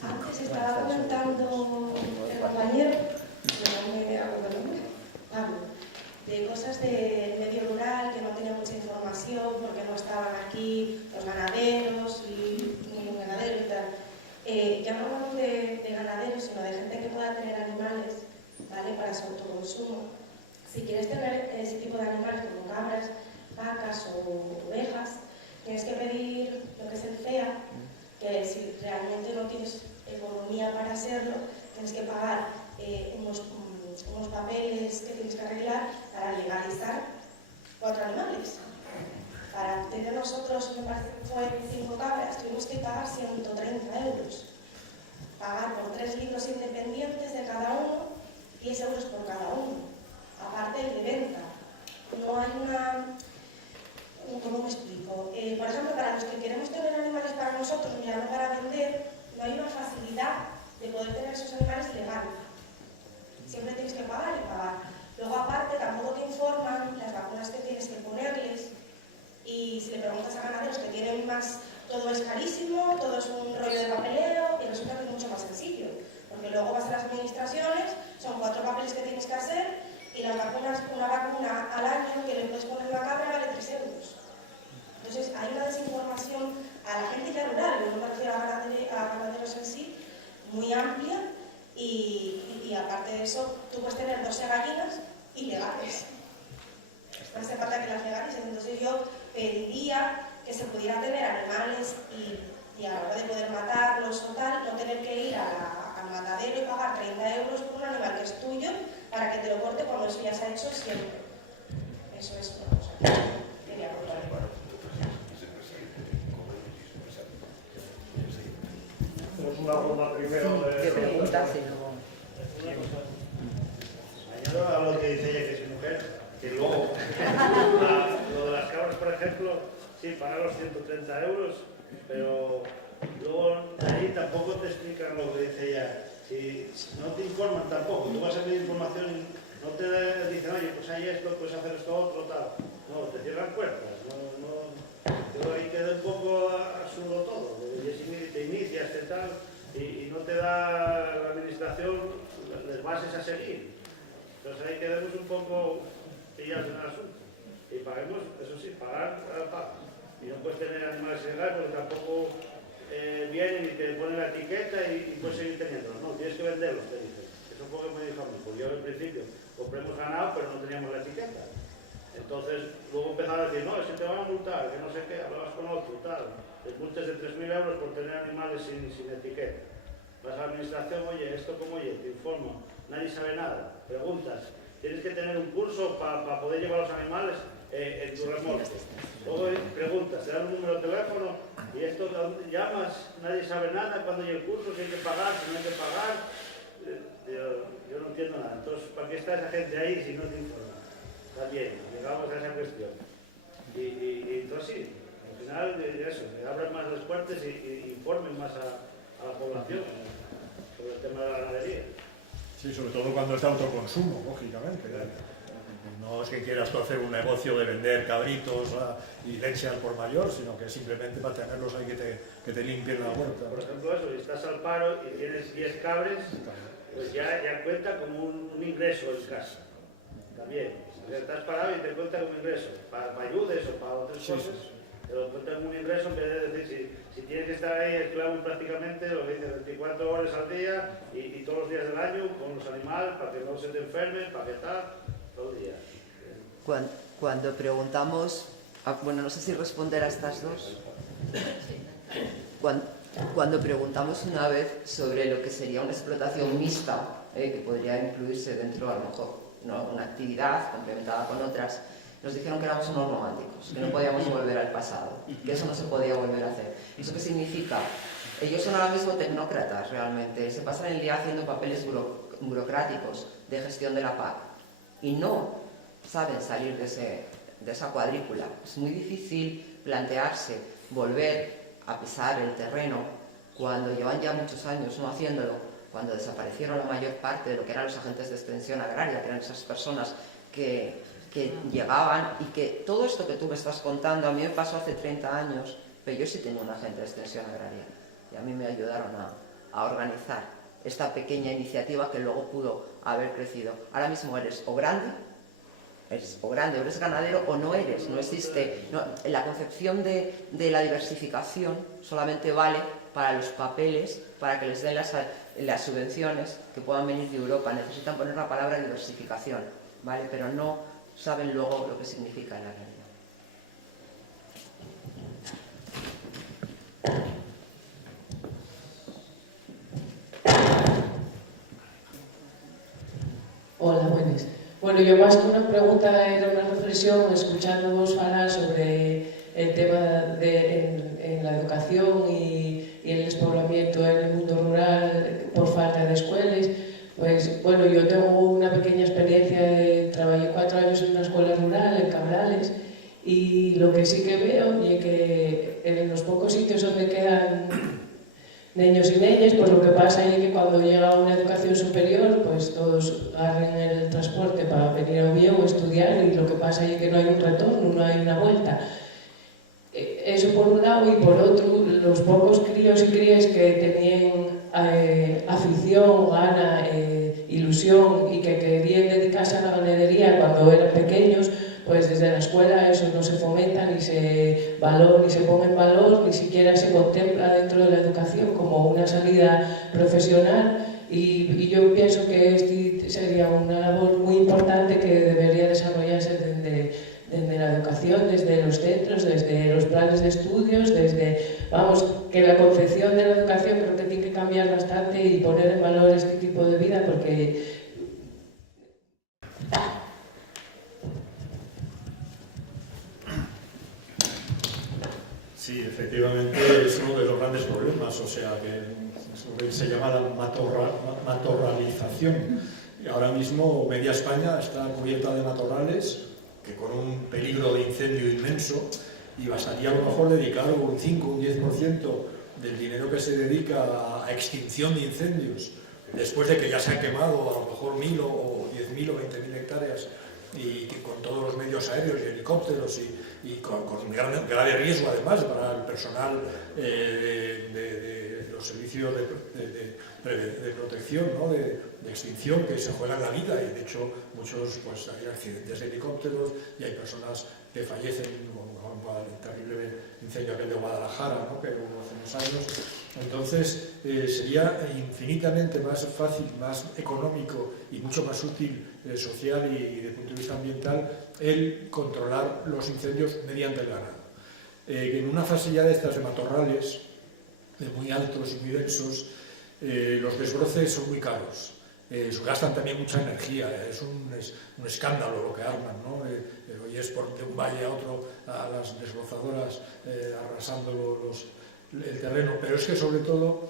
Antes estaba comentando el compañero, Pablo, de cosas de medio rural que no tenía mucha información porque no estaban aquí los ganaderos y ningún ganadero y tal. Ya no hablamos de ganaderos, sino de gente que pueda tener animales, ¿vale?, para su autoconsumo. Si quieres tener ese tipo de animales como cabras, vacas o ovejas, tienes que pedir lo que es el CEA, que si realmente no tienes economía para hacerlo, tienes que pagar unos papeles que tienes que arreglar para legalizar 4 animales. Para tener nosotros, me parece que fue 5 cabras, tuvimos que pagar 130 euros. Pagar por 3 libros independientes de cada uno, 10 euros por cada uno. Aparte de venta. No hay una... ¿Cómo me explico? Por ejemplo, para los que queremos tener animales para nosotros, ya no para vender, no hay una facilidad de poder tener esos animales legal. Siempre tienes que pagar y pagar. Luego, aparte, tampoco te informan las vacunas que tienes que ponerles. Y si le preguntas a ganaderos que tienen más, todo es carísimo, todo es un rollo de papeleo, y resulta que es mucho más sencillo. Porque luego vas a las administraciones, son 4 papeles que tienes que hacer, y las vacunas, una vacuna al año que le puedes poner a la cabra vale 3 euros. Entonces hay una desinformación a la gente ya rural, no me refiero a ganaderos en sí, Y aparte de eso, tú puedes tener 12 gallinas ilegales. No hace falta que las legalices. Entonces yo pediría que se pudiera tener animales y a la hora de poder matarlos o tal, no tener que ir al matadero y pagar 30 euros por un animal que es tuyo para que te lo corte cuando eso ya se ha hecho siempre. Eso es una cosa que quería contar. Tenemos una ronda primero de ¿Qué preguntas? Sí, añado a lo que dice ella, que es mujer, que luego lo de las cabras, por ejemplo, sí, pagar los 130 euros, pero luego ahí tampoco te explican lo que dice ella. Si no te informan tampoco, tú vas a pedir información y no te dicen, oye, pues hay esto, puedes hacer esto otro, tal. No, te cierran puertas. Yo ahí queda un poco absurdo todo. Te inicias y tal, y no te da la administración las bases a seguir. Entonces ahí quedamos un poco pillados en el asunto. Y paguemos, eso sí, pagar. Y no puedes tener animales ilegales porque tampoco vienen y te ponen la etiqueta y puedes seguir teniéndolos. No, tienes que venderlos, te dicen. Eso fue lo que me dijo a mí. Pues yo al principio compremos ganado, pero no teníamos la etiqueta. Entonces luego empezaron a decir, no, es que te van a multar, que no sé qué, hablabas con otro, tal. Les multas de 3.000 euros por tener animales sin etiqueta. Vas a la administración, oye, esto como oye, te informo, nadie sabe nada. Preguntas, tienes que tener un curso para poder llevar los animales en tu remolque. Luego preguntas, te dan un número de teléfono y esto llamas, nadie sabe nada, cuando llega el curso, si hay que pagar, si no hay que pagar. Yo no entiendo nada. Entonces, ¿para qué está esa gente ahí si no te informa? Está bien, llegamos a esa cuestión. Y entonces sí, al final eso, que abran más las puertas y informen más a la población sobre el tema de la ganadería. Sí, sobre todo cuando es de autoconsumo, lógicamente. No es que quieras tú hacer un negocio de vender cabritos y leche al por mayor, sino que simplemente para tenerlos ahí que te limpien la huerta. Por ejemplo, eso, si estás al paro y tienes 10 cabres, pues ya cuenta como un ingreso en casa. También. Estás parado y te cuenta como ingreso, para ayudes o para otras cosas, te lo cuenta como un ingreso en vez de decir, si tienes que estar ahí esclavo prácticamente, lo que dices, 24 horas al día y todos los días del año con los animales para que no se te enfermen, para que tal, todo el día. Cuando preguntamos, bueno, no sé si responder a estas dos. Cuando preguntamos una vez sobre lo que sería una explotación mixta, que podría incluirse dentro, a lo mejor, una actividad complementada con otras, nos dijeron que éramos unos románticos, que no podíamos volver al pasado, que eso no se podía volver a hacer. ¿Eso qué significa? Ellos son ahora mismo tecnócratas, realmente, se pasan el día haciendo papeles burocráticos de gestión de la PAC y no saben salir de esa cuadrícula. Es muy difícil plantearse volver a pisar el terreno cuando llevan ya muchos años no haciéndolo, cuando desaparecieron la mayor parte de lo que eran los agentes de extensión agraria, que eran esas personas que llegaban y que todo esto que tú me estás contando, a mí me pasó hace 30 años, pero yo sí tenía un agente de extensión agraria y a mí me ayudaron a organizar esta pequeña iniciativa que luego pudo haber crecido. Ahora mismo eres o grande, o eres ganadero o no eres, no existe. La concepción de la diversificación solamente vale para los papeles, para que les den las subvenciones que puedan venir de Europa. Necesitan poner la palabra diversificación, ¿vale? Pero no saben luego lo que significa en la realidad. Hola, buenas. Bueno, yo más que una pregunta era una reflexión, escuchándoos hablar sobre el tema en la educación y el despoblamiento en el mundo rural por falta de escuelas. Pues bueno, yo tengo una pequeña experiencia, trabajé 4 años en una escuela rural, en Cabrales, y lo que sí que veo es que en los pocos sitios donde quedan niños y niñas, pues lo que pasa es que cuando llega una educación superior, pues todos agarran el transporte para venir a Oviedo a estudiar y lo que pasa es que no hay un retorno, no hay una vuelta. Eso por un lado, y por otro, los pocos críos y crías que tenían afición, gana, ilusión y que querían dedicarse a la ganadería cuando eran pequeños, pues desde la escuela eso no se fomenta, ni se valora, ni se pone en valor, ni siquiera se contempla dentro de la educación como una salida profesional y yo pienso que este sería una labor muy importante que debería desarrollarse desde la educación, desde los centros, desde los planes de estudios, vamos, que la concepción de la educación creo que tiene que cambiar bastante y poner en valor este tipo de vida, porque Sí, efectivamente es uno de los grandes problemas, o sea, que es lo que se llama la matorralización. Y ahora mismo media España está cubierta de matorrales, que con un peligro de incendio inmenso, y bastaría a lo mejor dedicar un 5 o un 10% del dinero que se dedica a extinción de incendios, después de que ya se han quemado a lo mejor 1.000 o 10.000 o 20.000 hectáreas, y con todos los medios aéreos y helicópteros y con grave riesgo además para el personal de los servicios de protección, ¿no? de extinción, que se juegan la vida, y de hecho muchos, pues hay accidentes de helicópteros y hay personas que fallecen, como el terrible incendio aquel de Guadalajara, ¿no? que hubo hace unos años. Entonces sería infinitamente más fácil, más económico y mucho más útil social y desde el punto de vista ambiental el controlar los incendios mediante el ganado. En una fase ya de estas de matorrales, muy altos y muy densos, los desbroces son muy caros. Gastan también mucha energía, es un escándalo lo que arman, ¿no? Hoy es por de un valle a otro a las desbrozadoras arrasando el terreno, pero es que sobre todo,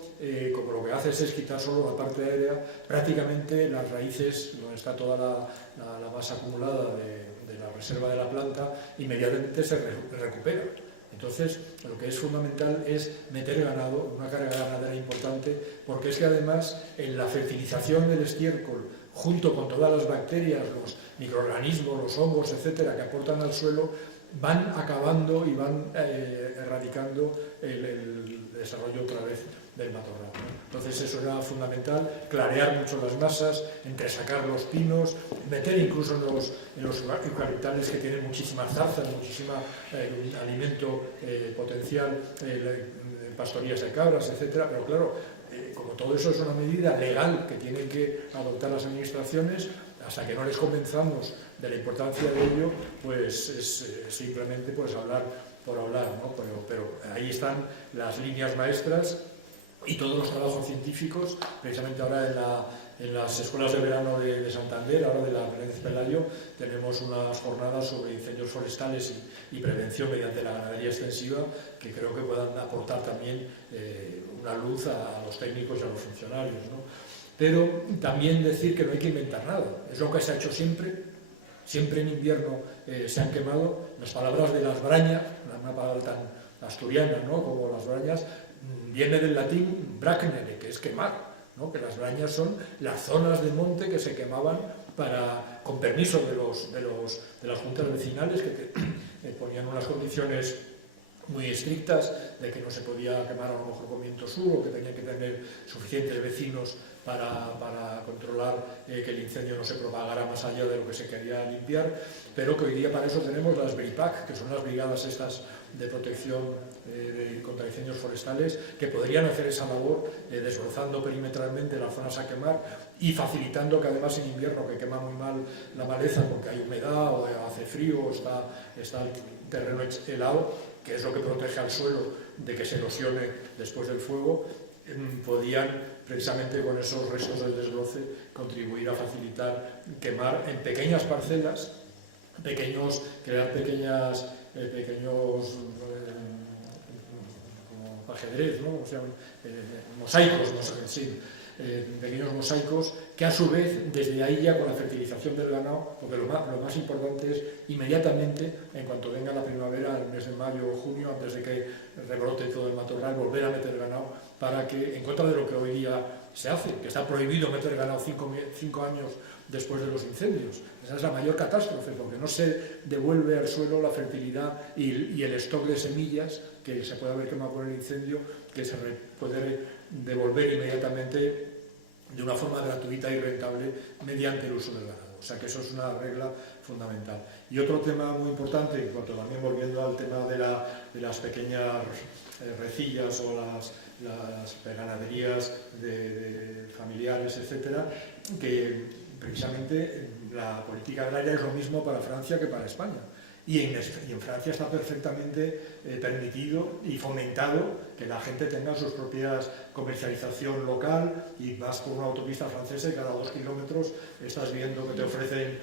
como lo que haces es quitar solo la parte aérea, prácticamente las raíces, donde está toda la masa acumulada de la reserva de la planta, inmediatamente se recupera. Entonces, lo que es fundamental es meter ganado, una carga ganadera importante, porque es que además en la fertilización del estiércol, junto con todas las bacterias, los microorganismos, los hongos, etcétera, que aportan al suelo, van acabando y van erradicando el desarrollo otra vez del matorral, ¿no? Entonces eso era fundamental, clarear mucho las masas, entresacar los pinos, meter incluso en los eucaliptales, que tienen muchísimas zarzas, muchísimo alimento potencial, pastorías de cabras, etcétera. Pero claro, como todo eso es una medida legal que tienen que adoptar las administraciones, hasta que no les convenzamos de la importancia de ello, pues es simplemente pues hablar por hablar, ¿no? Pero ahí están las líneas maestras y todos los trabajos científicos. Precisamente ahora en las escuelas de verano de Santander, ahora de la Menéndez Pelayo, tenemos unas jornadas sobre incendios forestales y prevención mediante la ganadería extensiva, que creo que puedan aportar también una luz a los técnicos y a los funcionarios, ¿no? Pero también decir que no hay que inventar nada, es lo que se ha hecho siempre. Siempre en invierno se han quemado. Las palabras de las brañas, una palabra tan asturiana, ¿no? como las brañas, viene del latín bracnere, que es quemar, ¿no? Que las brañas son las zonas de monte que se quemaban con permiso de las juntas vecinales, que ponían unas condiciones muy estrictas de que no se podía quemar a lo mejor con viento sur, o que tenía que tener suficientes vecinos para controlar que el incendio no se propagara más allá de lo que se quería limpiar, pero que hoy día para eso tenemos las BRIPAC, que son las brigadas estas de protección contra incendios forestales, que podrían hacer esa labor desbrozando perimetralmente las zonas a quemar y facilitando que además en invierno, que quema muy mal la maleza porque hay humedad o hace frío o está el terreno helado, que es lo que protege al suelo de que se erosione después del fuego, podían precisamente con esos restos del desbroce contribuir a facilitar quemar en pequeñas parcelas, crear pequeños como ajedrez, ¿no? O sea, mosaicos, pequeños mosaicos, que a su vez desde ahí ya con la fertilización del ganado, porque lo más importante es inmediatamente, en cuanto venga la primavera, el mes de mayo o junio, antes de que rebrote todo el matorral, volver a meter ganado, para que, en contra de lo que hoy día se hace, que está prohibido meter ganado 5 años después de los incendios. Esa es la mayor catástrofe, porque no se devuelve al suelo la fertilidad y el stock de semillas que se puede haber quemado por el incendio, que se puede devolver inmediatamente de una forma gratuita y rentable mediante el uso del ganado. O sea que eso es una regla fundamental. Y otro tema muy importante, en cuanto también volviendo al tema de las pequeñas recillas o las ganaderías de familiares, etcétera, que precisamente la política agraria es lo mismo para Francia que para España. Y en Francia está perfectamente permitido y fomentado que la gente tenga su propia comercialización local, y vas por una autopista francesa y cada 2 kilómetros estás viendo que te ofrecen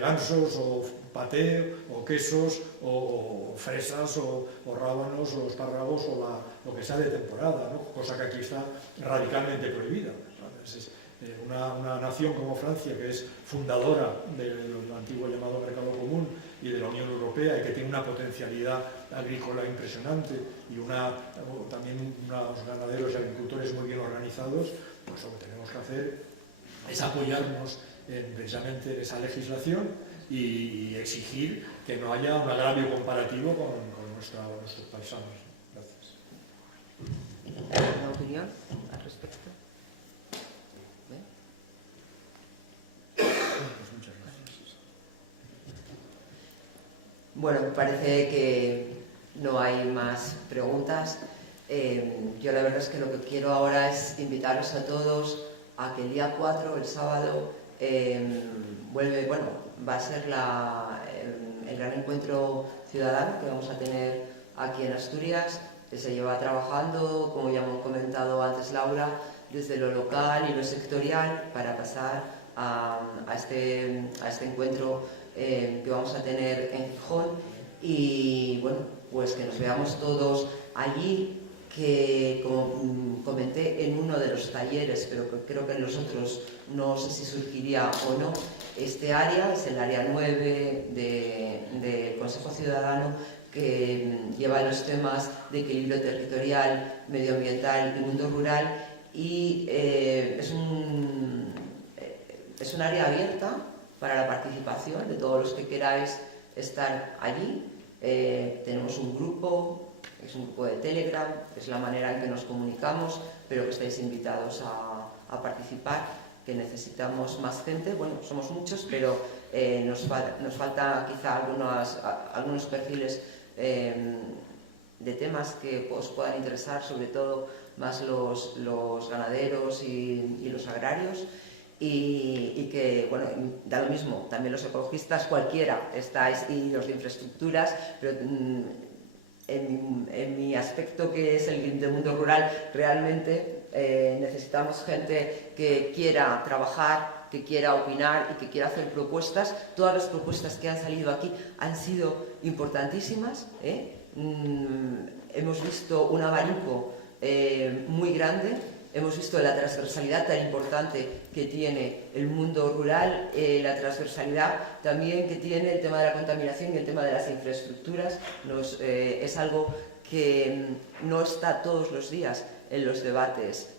gansos o paté o quesos o fresas o rábanos o espárragos o lo que sea de temporada, ¿no? Cosa que aquí está radicalmente prohibida. Una nación como Francia, que es fundadora del antiguo llamado mercado común y de la Unión Europea, y que tiene una potencialidad agrícola impresionante y también unos ganaderos y agricultores muy bien organizados, pues lo que tenemos que hacer es apoyarnos precisamente en esa legislación y exigir que no haya un agravio comparativo con nuestros paisanos. Gracias. ¿Una opinión al respecto? Bueno, me parece que no hay más preguntas. Yo la verdad es que lo que quiero ahora es invitaros a todos a que el día 4, el sábado, va a ser el gran encuentro ciudadano que vamos a tener aquí en Asturias, que se lleva trabajando, como ya hemos comentado antes Laura, desde lo local y lo sectorial para pasar a este encuentro que vamos a tener en Gijón, y bueno, pues que nos veamos todos allí, que como comenté en uno de los talleres, pero que creo que en los otros no sé si surgiría o no, este área es el área 9 del Consejo Ciudadano, que lleva los temas de equilibrio territorial, medioambiental y mundo rural, y es un área abierta para la participación de todos los que queráis estar allí. Tenemos un grupo, es un grupo de Telegram, que es la manera en que nos comunicamos, pero que estáis invitados a participar, que necesitamos más gente. Bueno, somos muchos, pero nos falta quizá algunos perfiles de temas que os puedan interesar, sobre todo más los ganaderos y los agrarios. Y que, bueno, da lo mismo, también los ecologistas, cualquiera estáis, y los de infraestructuras, pero en mi aspecto, que es el de mundo rural, realmente necesitamos gente que quiera trabajar, que quiera opinar y que quiera hacer propuestas. Todas las propuestas que han salido aquí han sido importantísimas, hemos visto un abanico muy grande. Hemos visto la transversalidad tan importante que tiene el mundo rural, la transversalidad también que tiene el tema de la contaminación y el tema de las infraestructuras. Es algo que no está todos los días en los debates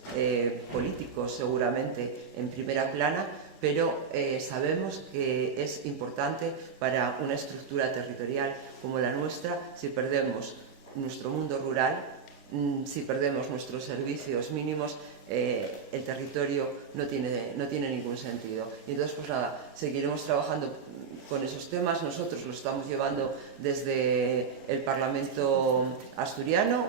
políticos, seguramente en primera plana, pero sabemos que es importante para una estructura territorial como la nuestra. Si perdemos nuestro mundo rural, si perdemos nuestros servicios mínimos, el territorio no tiene ningún sentido. Y entonces, pues nada, seguiremos trabajando con esos temas. Nosotros lo estamos llevando desde el Parlamento asturiano.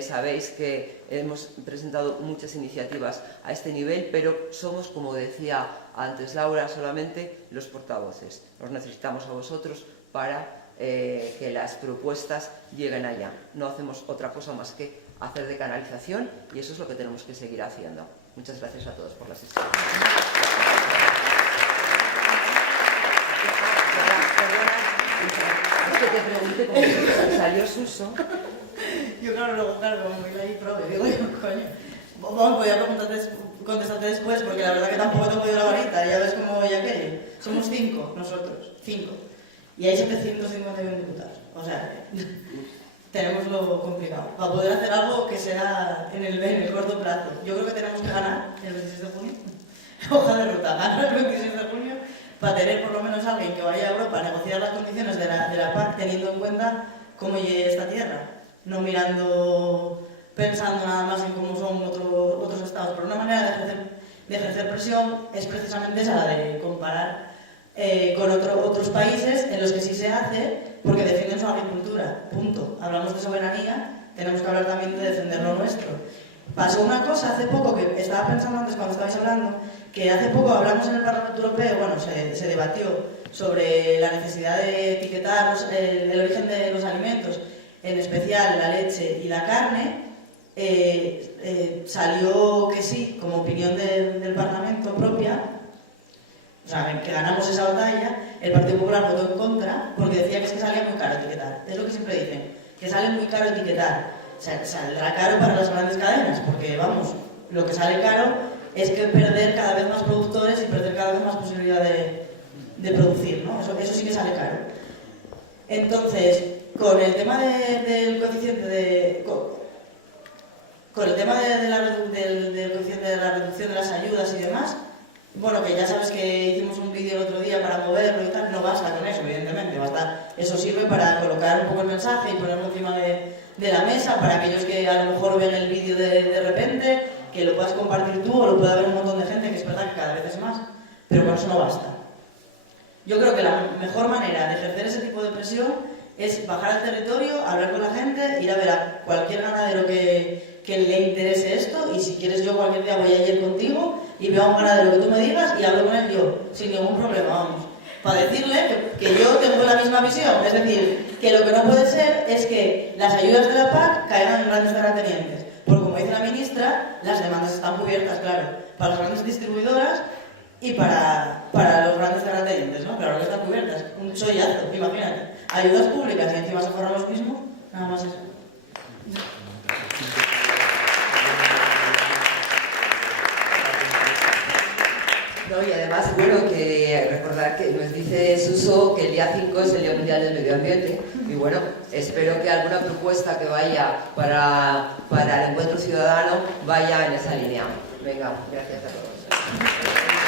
Sabéis que hemos presentado muchas iniciativas a este nivel, pero somos, como decía antes Laura, solamente los portavoces. Os necesitamos a vosotros para que las propuestas lleguen allá. No hacemos otra cosa más que hacer de canalización, y eso es lo que tenemos que seguir haciendo. Muchas gracias a todos por la asistencia. Es que te pregunté cómo salió Suso. Yo claro, como me leí prove, digo yo, coño. Vamos, voy a contestarte después, porque la verdad que tampoco te he podido la varita, ya ves cómo ya aquello. Somos 5 nosotros, 5. Y hay 751 diputados. O sea, tenemos lo complicado. Para poder hacer algo que sea en el corto plazo. Yo creo que tenemos que ganar el 26 de junio. Hoja de ruta, ganar el 26 de junio para tener por lo menos alguien que vaya a Europa a negociar las condiciones de la PAC, teniendo en cuenta cómo llega esta tierra. No pensando nada más en cómo son otros estados. Pero una manera de ejercer presión es precisamente esa, la de comparar con otros países en los que sí se hace porque defienden su agricultura, punto. Hablamos de soberanía, tenemos que hablar también de defender lo nuestro. Pasó una cosa hace poco, que estaba pensando antes cuando estabais hablando, que hace poco hablamos en el Parlamento Europeo, bueno, se debatió sobre la necesidad de etiquetar el origen de los alimentos, en especial la leche y la carne. Salió que sí, como opinión del Parlamento propia, o sea, que ganamos esa batalla. El Partido Popular votó en contra porque decía que es que salía muy caro etiquetar. Es lo que siempre dicen, que sale muy caro etiquetar. O sea, saldrá caro para las grandes cadenas, porque vamos, lo que sale caro es que perder cada vez más productores y perder cada vez más posibilidad de producir, ¿no? Eso sí que sale caro. Entonces, con el tema del coeficiente del coeficiente de la reducción de las ayudas y demás, bueno, que ya sabes que hicimos un vídeo el otro día para moverlo y tal, no basta con eso, evidentemente, eso sirve para colocar un poco el mensaje y ponerlo encima de la mesa para aquellos que a lo mejor ven el vídeo de repente, que lo puedas compartir tú o lo pueda ver un montón de gente, que es verdad que cada vez es más, pero con eso no basta. Yo creo que la mejor manera de ejercer ese tipo de presión es bajar al territorio, hablar con la gente, ir a ver a cualquier ganadero que le interese esto, y si quieres yo cualquier día voy a ir contigo y veo a un ganadero que tú me digas y hablo con él yo, sin ningún problema, vamos. Para decirle que yo tengo la misma visión, es decir, que lo que no puede ser es que las ayudas de la PAC caigan en grandes terratenientes, porque como dice la ministra, las demandas están cubiertas, claro, para las grandes distribuidoras y para los grandes terratenientes, ¿no? Claro que están cubiertas, un chollazo, imagínate, ayudas públicas y encima se forran los mismos, nada más eso. No, y además, bueno, que recordar que nos dice Suso que el día 5 es el Día Mundial del Medio Ambiente, y bueno, espero que alguna propuesta que vaya para el encuentro ciudadano vaya en esa línea. Venga, gracias a todos.